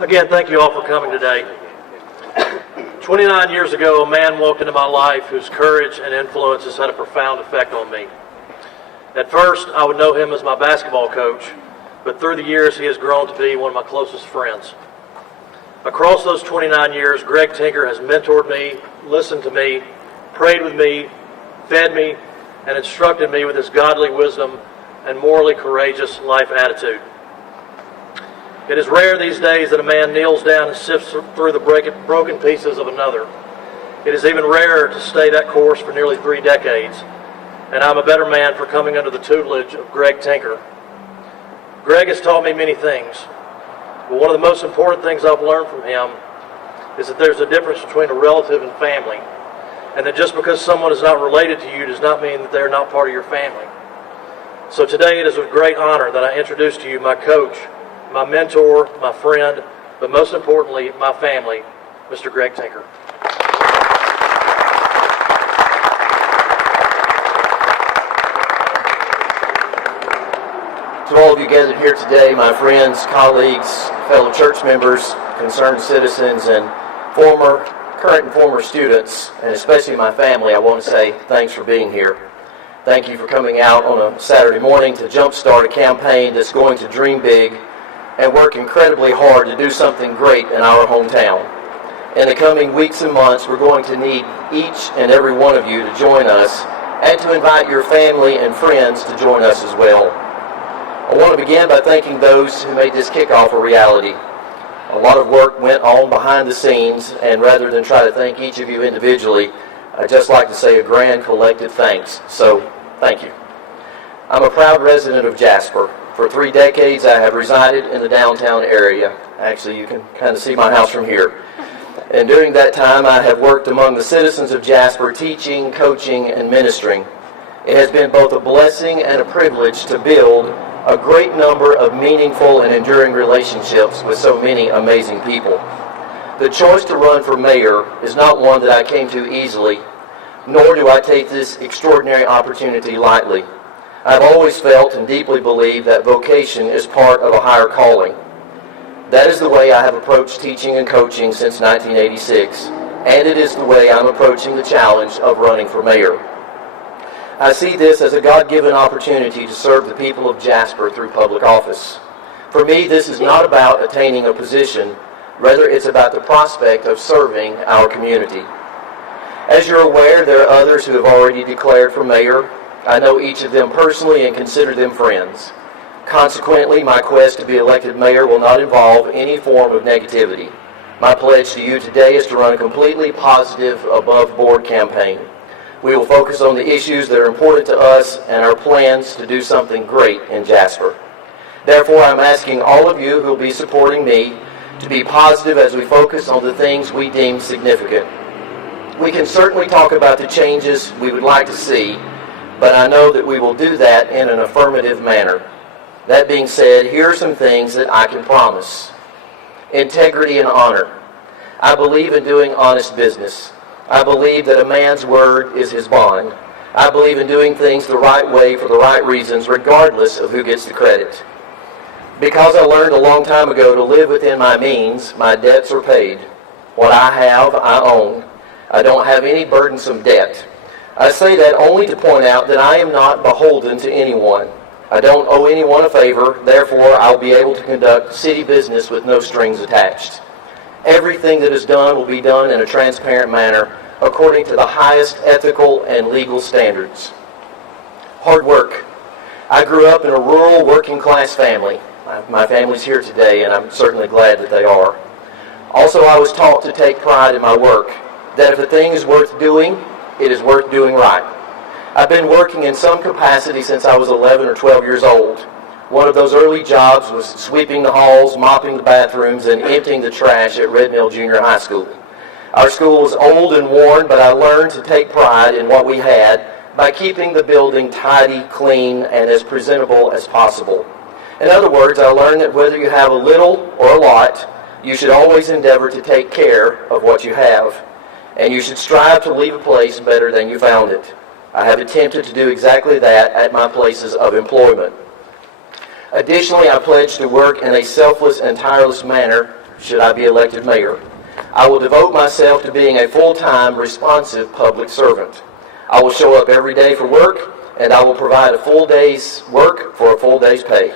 Again, thank you all for coming today. 29 years ago, a man walked into my life whose courage and influence has had a profound effect on me. At first, I would know him as my basketball coach, but through the years, he has grown to be one of my closest friends. Across those 29 years, Greg Tinker has mentored me, listened to me, prayed with me, fed me, and instructed me with his godly wisdom and morally courageous life attitude. It is rare these days that a man kneels down and sifts through the broken pieces of another. It is even rarer to stay that course for nearly 3 decades, and I'm a better man for coming under the tutelage of Greg Tinker. Greg has taught me many things, but one of the most important things I've learned from him is that there's a difference between a relative and family, and that just because someone is not related to you does not mean that they're not part of your family. So today it is with great honor that I introduce to you my coach, my mentor, my friend, but most importantly, my family, Mr. Greg Tinker. To all of you gathered here today, my friends, colleagues, fellow church members, concerned citizens, and current and former students, and especially my family, I want to say thanks for being here. Thank you for coming out on a Saturday morning to jumpstart a campaign that's going to dream big and work incredibly hard to do something great in our hometown. In the coming weeks and months, we're going to need each and every one of you to join us and to invite your family and friends to join us as well. I want to begin by thanking those who made this kickoff a reality. A lot of work went on behind the scenes, and rather than try to thank each of you individually, I'd just like to say a grand collective thanks. So, thank you. I'm a proud resident of Jasper. For 3 decades, I have resided in the downtown area. Actually, you can kind of see my house from here. And during that time, I have worked among the citizens of Jasper, teaching, coaching, and ministering. It has been both a blessing and a privilege to build a great number of meaningful and enduring relationships with so many amazing people. The choice to run for mayor is not one that I came to easily, nor do I take this extraordinary opportunity lightly. I've always felt and deeply believe that vocation is part of a higher calling. That is the way I have approached teaching and coaching since 1986, and it is the way I'm approaching the challenge of running for mayor. I see this as a God-given opportunity to serve the people of Jasper through public office. For me, this is not about attaining a position, rather it's about the prospect of serving our community. As you're aware, there are others who have already declared for mayor. I know each of them personally and consider them friends. Consequently, my quest to be elected mayor will not involve any form of negativity. My pledge to you today is to run a completely positive, above-board campaign. We will focus on the issues that are important to us and our plans to do something great in Jasper. Therefore, I'm asking all of you who will be supporting me to be positive as we focus on the things we deem significant. We can certainly talk about the changes we would like to see, but I know that we will do that in an affirmative manner. That being said, here are some things that I can promise. Integrity and honor. I believe in doing honest business. I believe that a man's word is his bond. I believe in doing things the right way for the right reasons, regardless of who gets the credit. Because I learned a long time ago to live within my means, my debts are paid. What I have, I own. I don't have any burdensome debt. I say that only to point out that I am not beholden to anyone. I don't owe anyone a favor, therefore I'll be able to conduct city business with no strings attached. Everything that is done will be done in a transparent manner according to the highest ethical and legal standards. Hard work. I grew up in a rural working-class family. My family's here today, and I'm certainly glad that they are. Also, I was taught to take pride in my work, that if a thing is worth doing, it is worth doing right. I've been working in some capacity since I was 11 or 12 years old. One of those early jobs was sweeping the halls, mopping the bathrooms, and emptying the trash at Red Mill Junior High School. Our school was old and worn, but I learned to take pride in what we had by keeping the building tidy, clean, and as presentable as possible. In other words, I learned that whether you have a little or a lot, you should always endeavor to take care of what you have, and you should strive to leave a place better than you found it. I have attempted to do exactly that at my places of employment. Additionally, I pledge to work in a selfless and tireless manner should I be elected mayor. I will devote myself to being a full-time, responsive public servant. I will show up every day for work, and I will provide a full day's work for a full day's pay.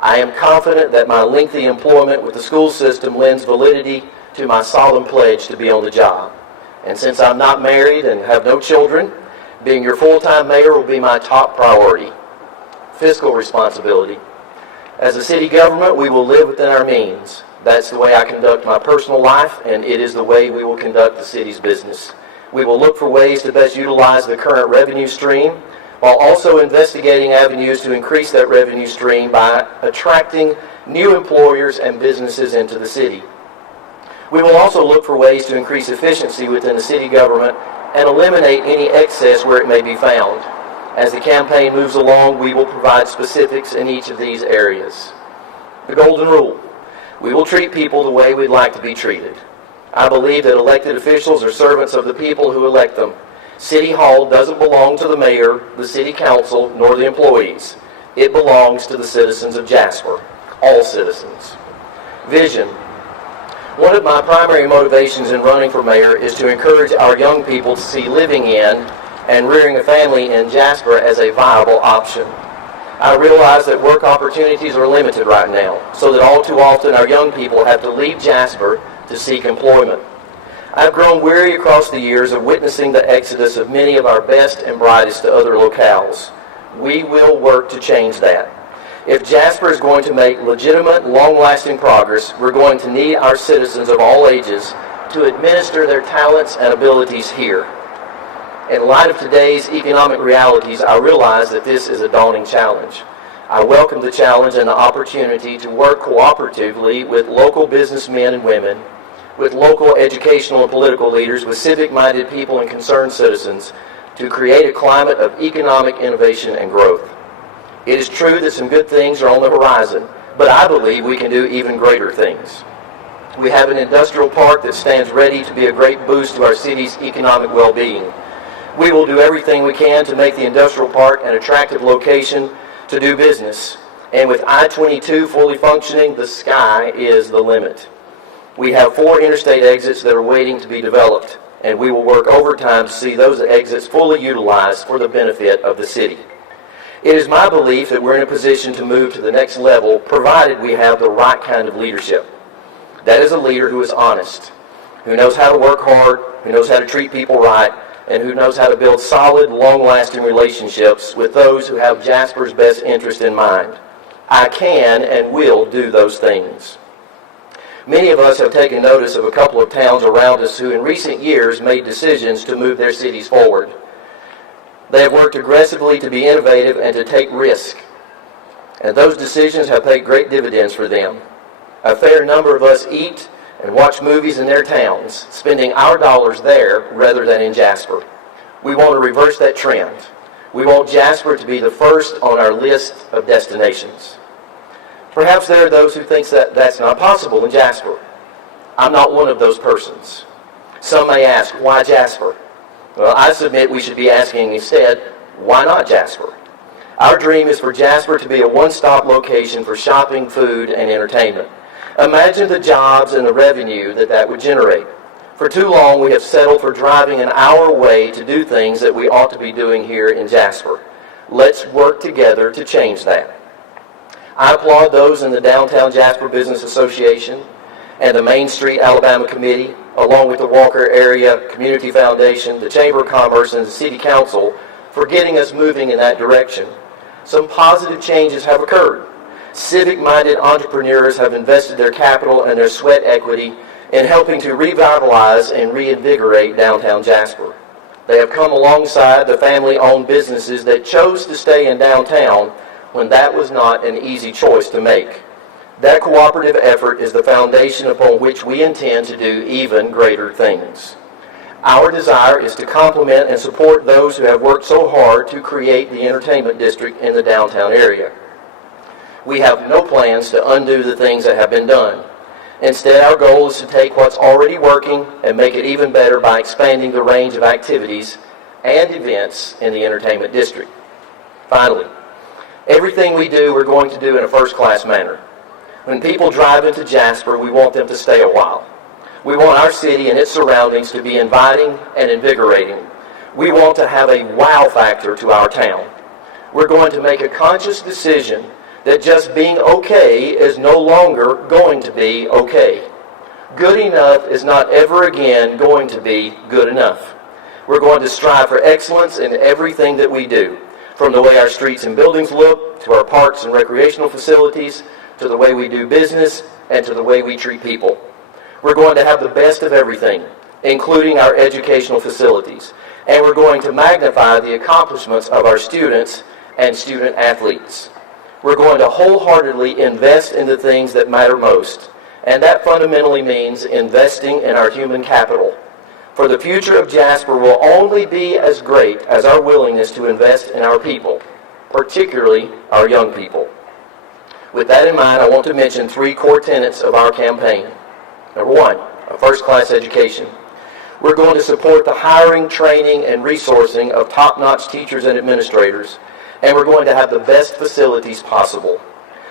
I am confident that my lengthy employment with the school system lends validity to my solemn pledge to be on the job. And since I'm not married and have no children, being your full-time mayor will be my top priority. Fiscal responsibility. As a city government, we will live within our means. That's the way I conduct my personal life, and it is the way we will conduct the city's business. We will look for ways to best utilize the current revenue stream, while also investigating avenues to increase that revenue stream by attracting new employers and businesses into the city. We will also look for ways to increase efficiency within the city government and eliminate any excess where it may be found. As the campaign moves along, we will provide specifics in each of these areas. The golden rule. We will treat people the way we'd like to be treated. I believe that elected officials are servants of the people who elect them. City Hall doesn't belong to the mayor, the city council, nor the employees. It belongs to the citizens of Jasper, all citizens. Vision. One of my primary motivations in running for mayor is to encourage our young people to see living in and rearing a family in Jasper as a viable option. I realize that work opportunities are limited right now, so that all too often our young people have to leave Jasper to seek employment. I've grown weary across the years of witnessing the exodus of many of our best and brightest to other locales. We will work to change that. If Jasper is going to make legitimate, long-lasting progress, we're going to need our citizens of all ages to administer their talents and abilities here. In light of today's economic realities, I realize that this is a daunting challenge. I welcome the challenge and the opportunity to work cooperatively with local businessmen and women, with local educational and political leaders, with civic-minded people and concerned citizens to create a climate of economic innovation and growth. It is true that some good things are on the horizon, but I believe we can do even greater things. We have an industrial park that stands ready to be a great boost to our city's economic well-being. We will do everything we can to make the industrial park an attractive location to do business. And with I-22 fully functioning, the sky is the limit. We have 4 interstate exits that are waiting to be developed, and we will work overtime to see those exits fully utilized for the benefit of the city. It is my belief that we're in a position to move to the next level, provided we have the right kind of leadership. That is a leader who is honest, who knows how to work hard, who knows how to treat people right, and who knows how to build solid, long-lasting relationships with those who have Jasper's best interest in mind. I can and will do those things. Many of us have taken notice of a couple of towns around us who in recent years made decisions to move their cities forward. They have worked aggressively to be innovative and to take risk. And those decisions have paid great dividends for them. A fair number of us eat and watch movies in their towns, spending our dollars there rather than in Jasper. We want to reverse that trend. We want Jasper to be the first on our list of destinations. Perhaps there are those who think that that's not possible in Jasper. I'm not one of those persons. Some may ask, why Jasper? Well, I submit we should be asking instead, why not Jasper? Our dream is for Jasper to be a one-stop location for shopping, food, and entertainment. Imagine the jobs and the revenue that would generate. For too long, we have settled for driving an hour away to do things that we ought to be doing here in Jasper. Let's work together to change that. I applaud those in the Downtown Jasper Business Association and the Main Street Alabama Committee, along with the Walker Area Community Foundation, the Chamber of Commerce, and the City Council for getting us moving in that direction. Some positive changes have occurred. Civic-minded entrepreneurs have invested their capital and their sweat equity in helping to revitalize and reinvigorate downtown Jasper. They have come alongside the family-owned businesses that chose to stay in downtown when that was not an easy choice to make. That cooperative effort is the foundation upon which we intend to do even greater things. Our desire is to complement and support those who have worked so hard to create the entertainment district in the downtown area. We have no plans to undo the things that have been done. Instead, our goal is to take what's already working and make it even better by expanding the range of activities and events in the entertainment district. Finally, everything we do, we're going to do in a first-class manner. When people drive into Jasper, we want them to stay a while. We want our city and its surroundings to be inviting and invigorating. We want to have a wow factor to our town. We're going to make a conscious decision that just being okay is no longer going to be okay. Good enough is not ever again going to be good enough. We're going to strive for excellence in everything that we do, from the way our streets and buildings look, to our parks and recreational facilities, to the way we do business, and to the way we treat people. We're going to have the best of everything, including our educational facilities. And we're going to magnify the accomplishments of our students and student athletes. We're going to wholeheartedly invest in the things that matter most. And that fundamentally means investing in our human capital. For the future of Jasper will only be as great as our willingness to invest in our people, particularly our young people. With that in mind, I want to mention 3 core tenets of our campaign. Number 1, a first-class education. We're going to support the hiring, training, and resourcing of top-notch teachers and administrators, and we're going to have the best facilities possible.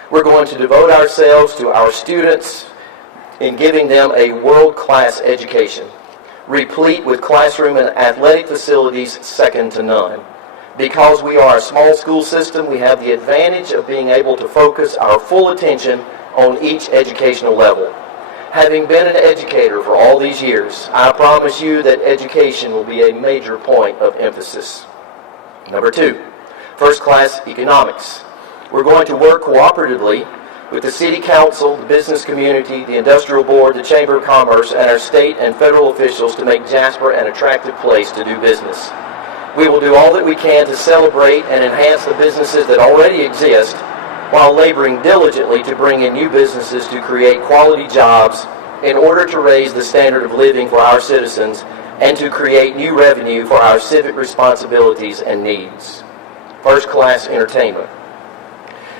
We're going to devote ourselves to our students in giving them a world-class education, replete with classroom and athletic facilities second to none. Because we are a small school system, we have the advantage of being able to focus our full attention on each educational level. Having been an educator for all these years, I promise you that education will be a major point of emphasis. Number 2, first-class economics. We're going to work cooperatively with the City Council, the business community, the Industrial Board, the Chamber of Commerce, and our state and federal officials to make Jasper an attractive place to do business. We will do all that we can to celebrate and enhance the businesses that already exist, while laboring diligently to bring in new businesses to create quality jobs in order to raise the standard of living for our citizens and to create new revenue for our civic responsibilities and needs. First-class entertainment.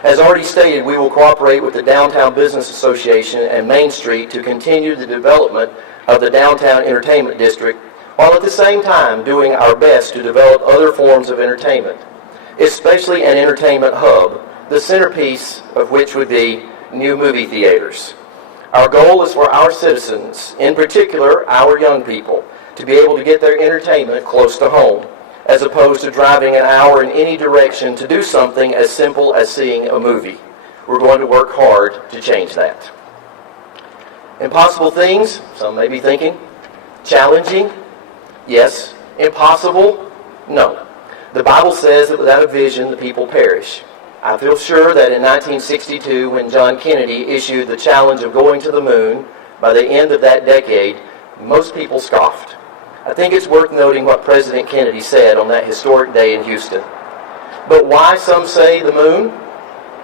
As already stated, we will cooperate with the Downtown Business Association and Main Street to continue the development of the Downtown Entertainment District, while at the same time doing our best to develop other forms of entertainment, especially an entertainment hub, the centerpiece of which would be new movie theaters. Our goal is for our citizens, in particular our young people, to be able to get their entertainment close to home, as opposed to driving an hour in any direction to do something as simple as seeing a movie. We're going to work hard to change that. Impossible things, some may be thinking. Challenging? Yes. Impossible? No. The Bible says that without a vision, the people perish. I feel sure that in 1962, when John Kennedy issued the challenge of going to the moon, by the end of that decade, most people scoffed. I think it's worth noting what President Kennedy said on that historic day in Houston. But why, some say, the moon?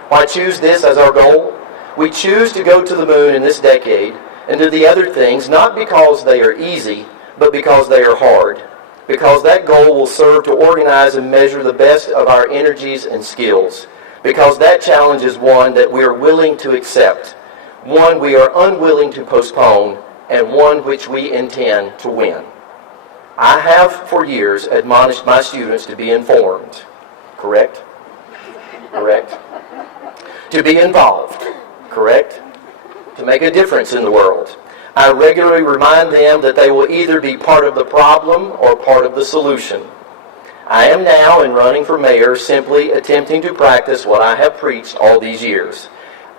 Why choose this as our goal? We choose to go to the moon in this decade and do the other things not because they are easy, but because they are hard. Because that goal will serve to organize and measure the best of our energies and skills. Because that challenge is one that we are willing to accept, one we are unwilling to postpone, and one which we intend to win. I have for years admonished my students to be informed. Correct? Correct. To be involved. Correct? To make a difference in the world. I regularly remind them that they will either be part of the problem or part of the solution. I am now, in running for mayor, simply attempting to practice what I have preached all these years.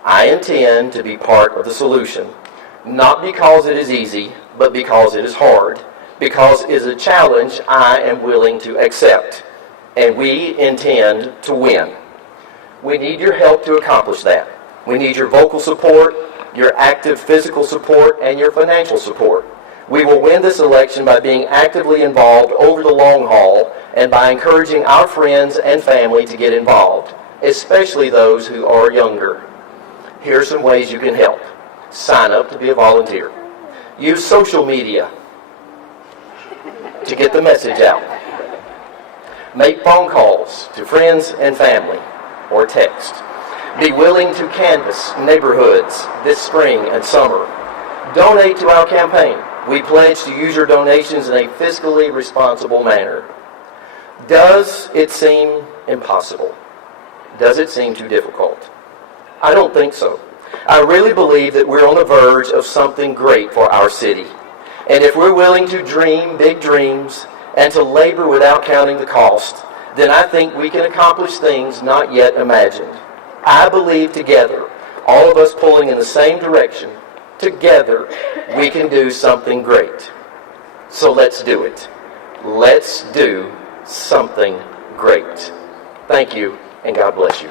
I intend to be part of the solution, not because it is easy, but because it is hard, because it is a challenge I am willing to accept, and we intend to win. We need your help to accomplish that. We need your vocal support, your active physical support, and your financial support. We will win this election by being actively involved over the long haul and by encouraging our friends and family to get involved, especially those who are younger. Here are some ways you can help. Sign up to be a volunteer. Use social media to get the message out. Make phone calls to friends and family or text. Be willing to canvass neighborhoods this spring and summer. Donate to our campaign. We pledge to use your donations in a fiscally responsible manner. Does it seem impossible? Does it seem too difficult? I don't think so. I really believe that we're on the verge of something great for our city. And if we're willing to dream big dreams and to labor without counting the cost, then I think we can accomplish things not yet imagined. I believe together, all of us pulling in the same direction, together we can do something great. So let's do it. Let's do something great. Thank you, and God bless you.